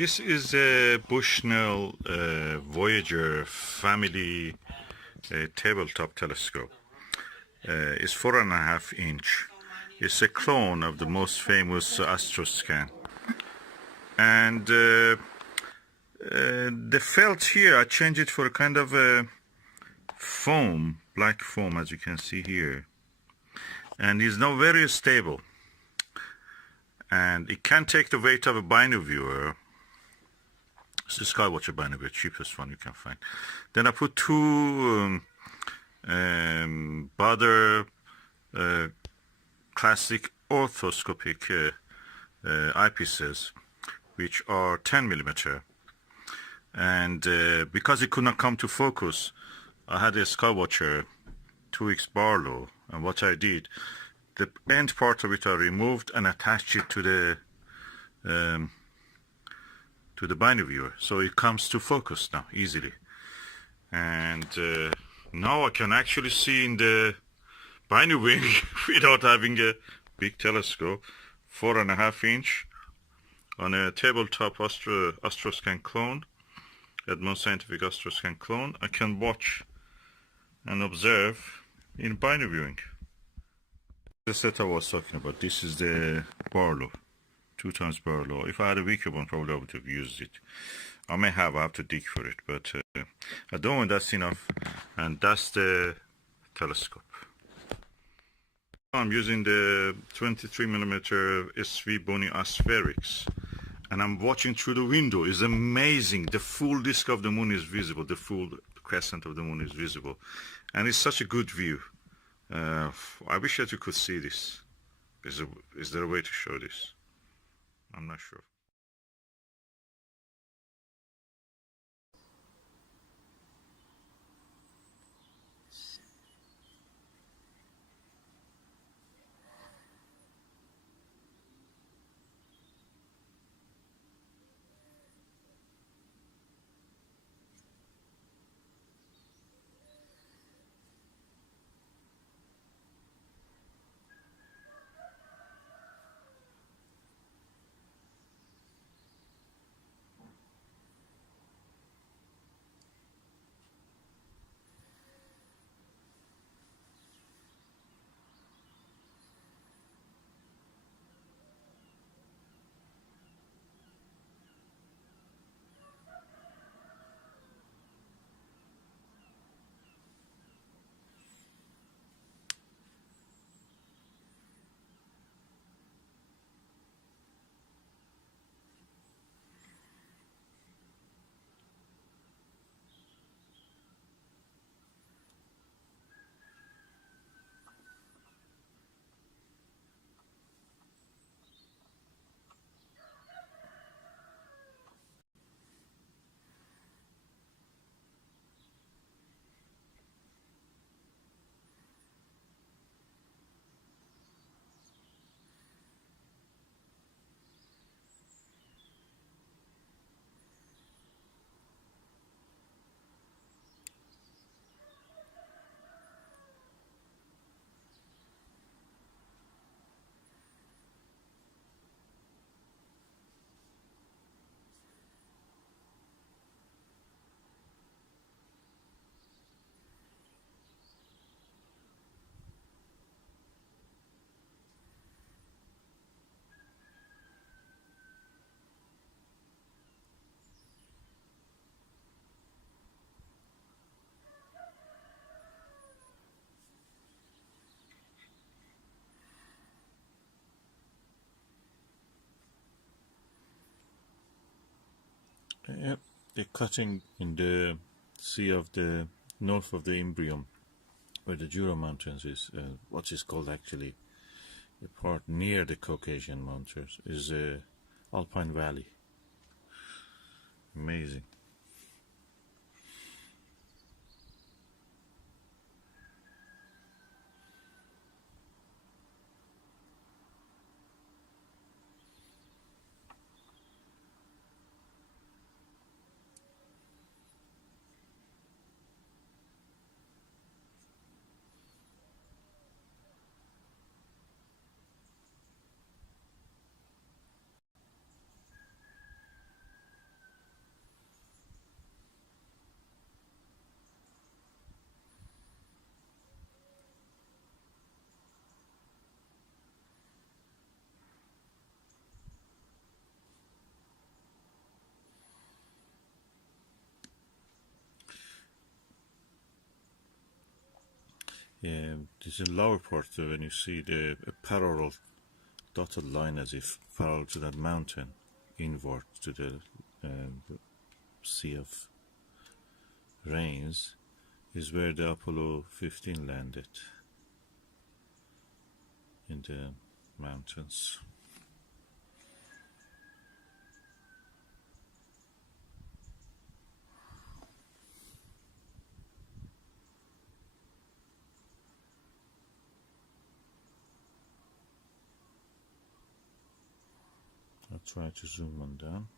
This is a Bushnell Voyager family tabletop telescope. It's 4.5 inch. It's a clone of the most famous Astroscan. And the felt here, I changed it for a kind of a foam, black foam, as you can see here. And it's now very stable. And it can take the weight of a binoviewer. It's the Skywatcher Barlow, cheapest one you can find. Then I put two Baader Classic Orthoscopic eyepieces, which are 10 millimeter. And because it could not come to focus, I had a Skywatcher 2X Barlow, and what I did, the end part of it I removed and attached it to the binoviewer, so it comes to focus now easily. And now I can actually see in the Binoviewing without having a big telescope. 4.5 inch on a tabletop Astroscan clone, Edmund Scientific Astroscan clone. I can watch and observe in Binoviewing. The set I was talking about, this is the Barlow, 2x Barlow. If I had a weaker one, probably I would have used it. I have to dig for it, but I don't want. That's enough. And that's the telescope. I'm using the 23mm SVBony Aspherics, and I'm watching through the window. It's amazing. The full disk of the moon is visible. The full crescent of the moon is visible, and it's such a good view. I wish that you could see this. Is there a way to show this? I'm not sure. Yep, they're cutting in the sea of the north of the Imbrium, where the Jura Mountains is. What is called actually the part near the Caucasian Mountains is Alpine Valley. Amazing. This is lower part when you see the parallel dotted line as if parallel to that mountain inward to the Sea of Rains is where the Apollo 15 landed in the mountains. I'll try to zoom on down.